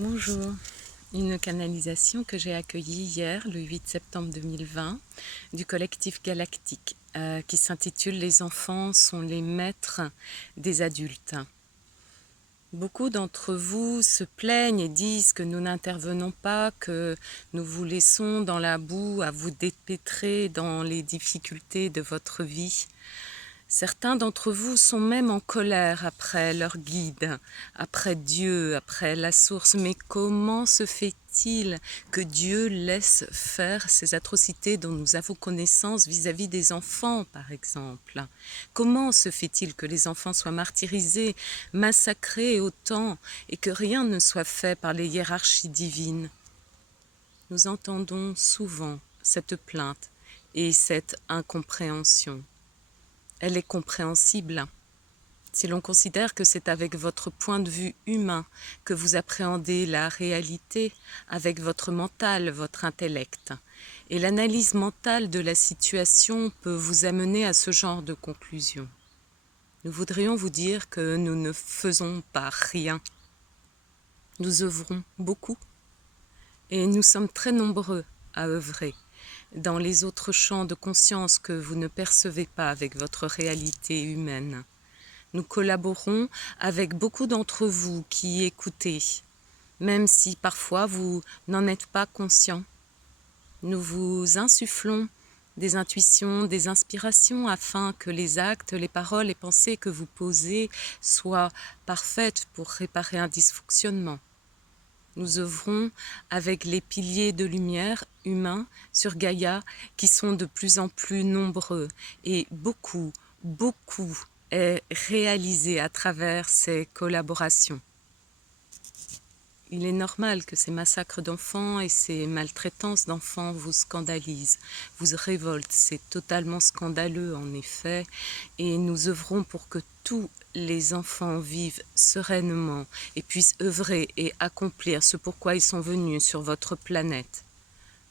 Bonjour, une canalisation que j'ai accueillie hier, le 8 septembre 2020, du collectif Galactique, qui s'intitule « Les enfants sont les maîtres des adultes ». Beaucoup d'entre vous se plaignent et disent que nous n'intervenons pas, que nous vous laissons dans la boue à vous dépêtrer dans les difficultés de votre vie. Certains d'entre vous sont même en colère après leur guide, après Dieu, après la source. Mais comment se fait-il que Dieu laisse faire ces atrocités dont nous avons connaissance vis-à-vis des enfants, par exemple? Comment se fait-il que les enfants soient martyrisés, massacrés autant, et que rien ne soit fait par les hiérarchies divines? Nous entendons souvent cette plainte et cette incompréhension. Elle est compréhensible si l'on considère que c'est avec votre point de vue humain que vous appréhendez la réalité, avec votre mental, votre intellect. Et l'analyse mentale de la situation peut vous amener à ce genre de conclusion. Nous voudrions vous dire que nous ne faisons pas rien. Nous œuvrons beaucoup et nous sommes très nombreux à œuvrer dans les autres champs de conscience que vous ne percevez pas avec votre réalité humaine. Nous collaborons avec beaucoup d'entre vous qui écoutez, même si parfois vous n'en êtes pas conscient. Nous vous insufflons des intuitions, des inspirations afin que les actes, les paroles et pensées que vous posez soient parfaites pour réparer un dysfonctionnement. Nous œuvrons avec les piliers de lumière humains sur Gaïa qui sont de plus en plus nombreux et beaucoup est réalisé à travers ces collaborations. Il est normal que ces massacres d'enfants et ces maltraitances d'enfants vous scandalisent, vous révoltent. C'est totalement scandaleux en effet, et nous œuvrons pour que tous les enfants vivent sereinement et puissent œuvrer et accomplir ce pourquoi ils sont venus sur votre planète.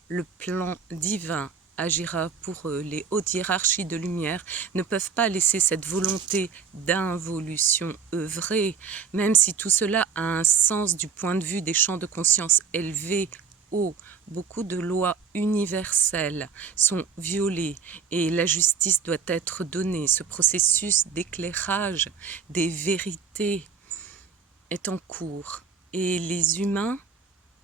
Le plan divin agira pour eux. Les hautes hiérarchies de lumière ne peuvent pas laisser cette volonté d'involution œuvrer, même si tout cela a un sens du point de vue des champs de conscience élevés, hauts. Beaucoup de lois universelles sont violées et la justice doit être donnée. Ce processus d'éclairage des vérités est en cours et les humains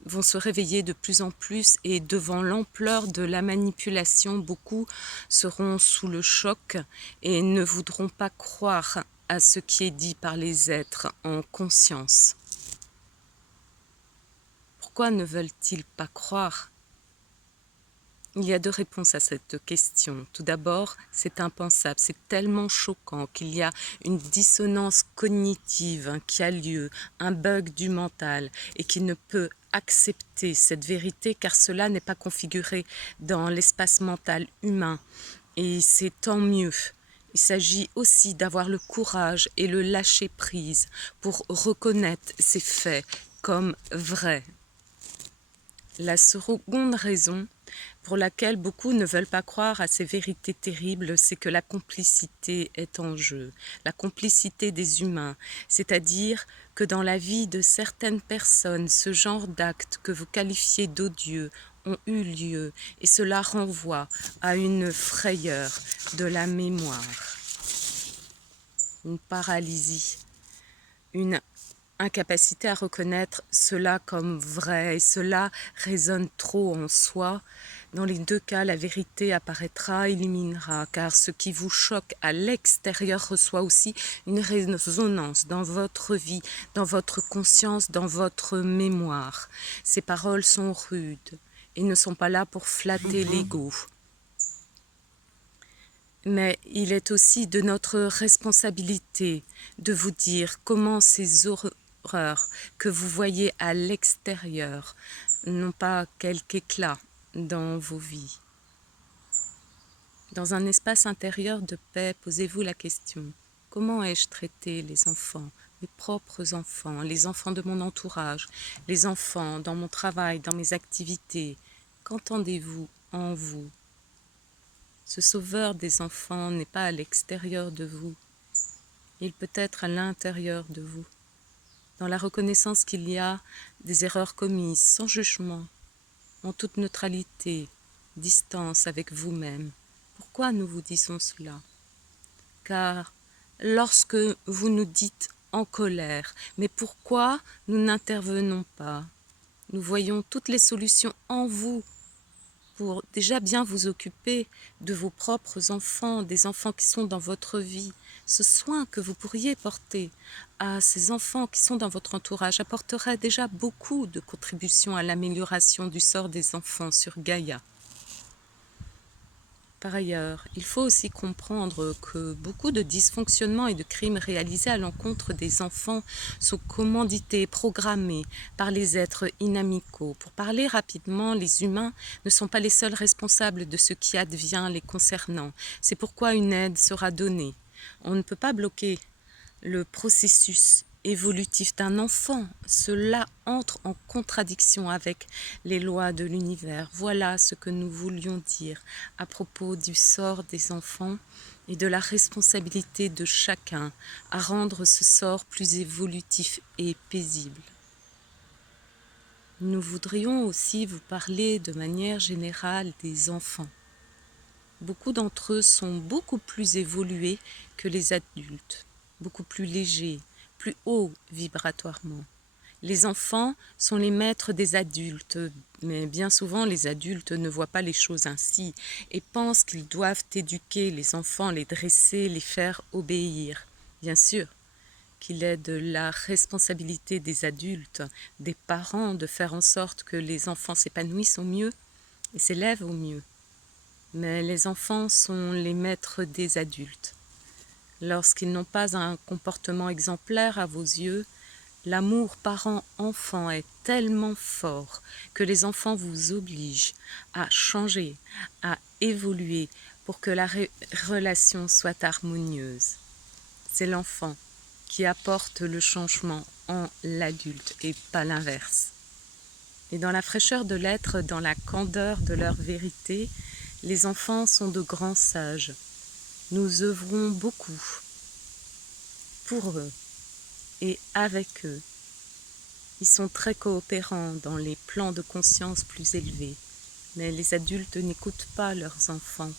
vont se réveiller de plus en plus et devant l'ampleur de la manipulation, beaucoup seront sous le choc et ne voudront pas croire à ce qui est dit par les êtres en conscience. Pourquoi ne veulent-ils pas croire ? Il y a deux réponses à cette question. Tout d'abord, c'est impensable, c'est tellement choquant qu'il y a une dissonance cognitive qui a lieu, un bug du mental et qui ne peut accepter cette vérité car cela n'est pas configuré dans l'espace mental humain et c'est tant mieux. Il s'agit aussi d'avoir le courage et le lâcher-prise pour reconnaître ces faits comme vrais. La seconde raison pour laquelle beaucoup ne veulent pas croire à ces vérités terribles, c'est que la complicité est en jeu, la complicité des humains, c'est-à-dire que dans la vie de certaines personnes, ce genre d'actes que vous qualifiez d'odieux ont eu lieu et cela renvoie à une frayeur de la mémoire, une paralysie, une incapacité à reconnaître cela comme vrai et cela résonne trop en soi. Dans les deux cas, la vérité apparaîtra, illuminera, car ce qui vous choque à l'extérieur reçoit aussi une résonance dans votre vie, dans votre conscience, dans votre mémoire. Ces paroles sont rudes et ne sont pas là pour flatter l'ego. Mais il est aussi de notre responsabilité de vous dire comment ces horreurs que vous voyez à l'extérieur n'ont pas quelque éclat dans vos vies. Dans un espace intérieur de paix, posez-vous la question, comment ai-je traité les enfants, mes propres enfants, les enfants de mon entourage, les enfants dans mon travail, dans mes activités? Qu'entendez-vous en vous? Ce sauveur des enfants n'est pas à l'extérieur de vous, il peut être à l'intérieur de vous, dans la reconnaissance qu'il y a des erreurs commises, sans jugement, en toute neutralité, distance avec vous-même. Pourquoi nous vous disons cela? Car lorsque vous nous dites en colère, mais pourquoi nous n'intervenons pas? Nous voyons toutes les solutions en vous pour déjà bien vous occuper de vos propres enfants, des enfants qui sont dans votre vie. Ce soin que vous pourriez porter à ces enfants qui sont dans votre entourage apporterait déjà beaucoup de contributions à l'amélioration du sort des enfants sur Gaïa. Par ailleurs, il faut aussi comprendre que beaucoup de dysfonctionnements et de crimes réalisés à l'encontre des enfants sont commandités, programmés par les êtres inamicaux. Pour parler rapidement, les humains ne sont pas les seuls responsables de ce qui advient les concernant. C'est pourquoi une aide sera donnée. On ne peut pas bloquer le processus évolutif d'un enfant. Cela entre en contradiction avec les lois de l'univers. Voilà ce que nous voulions dire à propos du sort des enfants et de la responsabilité de chacun à rendre ce sort plus évolutif et paisible. Nous voudrions aussi vous parler de manière générale des enfants. Beaucoup d'entre eux sont beaucoup plus évolués que les adultes, beaucoup plus légers, plus hauts vibratoirement. Les enfants sont les maîtres des adultes, mais bien souvent les adultes ne voient pas les choses ainsi et pensent qu'ils doivent éduquer les enfants, les dresser, les faire obéir. Bien sûr qu'il est de la responsabilité des adultes, des parents, de faire en sorte que les enfants s'épanouissent au mieux et s'élèvent au mieux. Mais les enfants sont les maîtres des adultes. Lorsqu'ils n'ont pas un comportement exemplaire à vos yeux, l'amour parent-enfant est tellement fort que les enfants vous obligent à changer, à évoluer pour que la relation soit harmonieuse. C'est l'enfant qui apporte le changement en l'adulte et pas l'inverse. Et dans la fraîcheur de l'être, dans la candeur de leur vérité, les enfants sont de grands sages. Nous œuvrons beaucoup pour eux et avec eux. Ils sont très coopérants dans les plans de conscience plus élevés. Mais les adultes n'écoutent pas leurs enfants.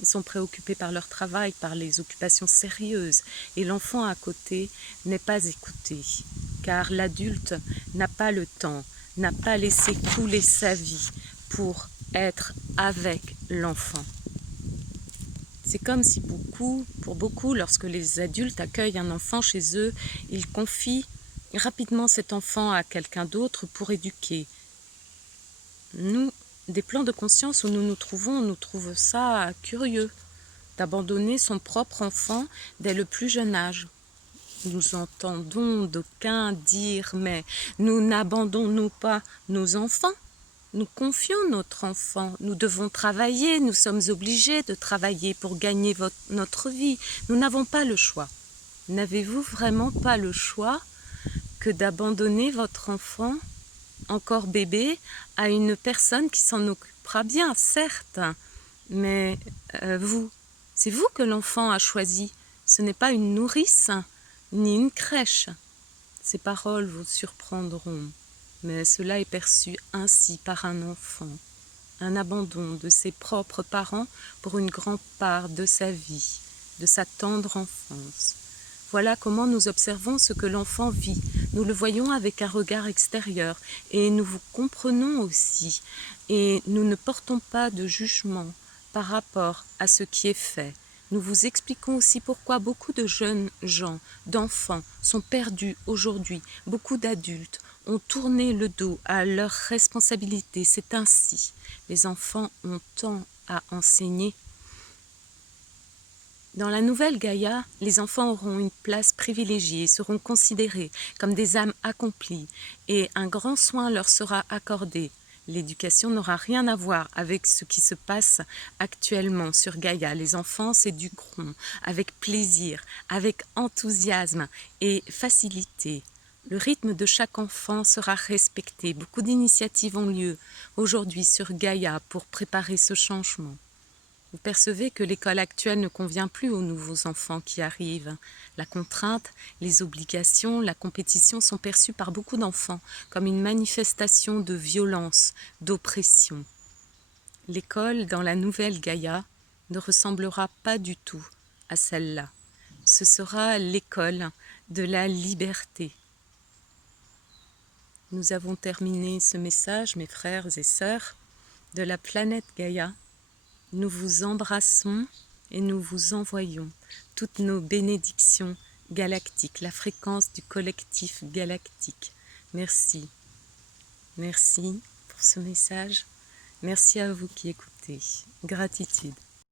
Ils sont préoccupés par leur travail, par les occupations sérieuses. Et l'enfant à côté n'est pas écouté. Car l'adulte n'a pas le temps, n'a pas laissé couler sa vie pour être avec l'enfant. C'est comme si pour beaucoup, lorsque les adultes accueillent un enfant chez eux, ils confient rapidement cet enfant à quelqu'un d'autre pour éduquer. Nous, des plans de conscience où nous trouvons ça curieux, d'abandonner son propre enfant dès le plus jeune âge. Nous entendons d'aucuns dire « mais nous n'abandonnons pas nos enfants ». Nous confions notre enfant, nous devons travailler, nous sommes obligés de travailler pour gagner notre vie. Nous n'avons pas le choix. N'avez-vous vraiment pas le choix que d'abandonner votre enfant, encore bébé, à une personne qui s'en occupera bien, certes, mais c'est vous que l'enfant a choisi. Ce n'est pas une nourrice, ni une crèche. Ces paroles vous surprendront. Mais cela est perçu ainsi par un enfant, un abandon de ses propres parents pour une grande part de sa vie, de sa tendre enfance. Voilà comment nous observons ce que l'enfant vit. Nous le voyons avec un regard extérieur et nous vous comprenons aussi. Et nous ne portons pas de jugement par rapport à ce qui est fait. Nous vous expliquons aussi pourquoi beaucoup de jeunes gens, d'enfants, sont perdus aujourd'hui. Beaucoup d'adultes ont tourné le dos à leurs responsabilités. C'est ainsi. Les enfants ont tant à enseigner. Dans la nouvelle Gaïa, les enfants auront une place privilégiée, seront considérés comme des âmes accomplies et un grand soin leur sera accordé. L'éducation n'aura rien à voir avec ce qui se passe actuellement sur Gaïa. Les enfants s'éduqueront avec plaisir, avec enthousiasme et facilité. Le rythme de chaque enfant sera respecté. Beaucoup d'initiatives ont lieu aujourd'hui sur Gaïa pour préparer ce changement. Vous percevez que l'école actuelle ne convient plus aux nouveaux enfants qui arrivent. La contrainte, les obligations, la compétition sont perçues par beaucoup d'enfants comme une manifestation de violence, d'oppression. L'école dans la nouvelle Gaïa ne ressemblera pas du tout à celle-là. Ce sera l'école de la liberté. Nous avons terminé ce message, mes frères et sœurs, de la planète Gaïa. Nous vous embrassons et nous vous envoyons toutes nos bénédictions galactiques, la fréquence du collectif galactique. Merci. Merci pour ce message. Merci à vous qui écoutez. Gratitude.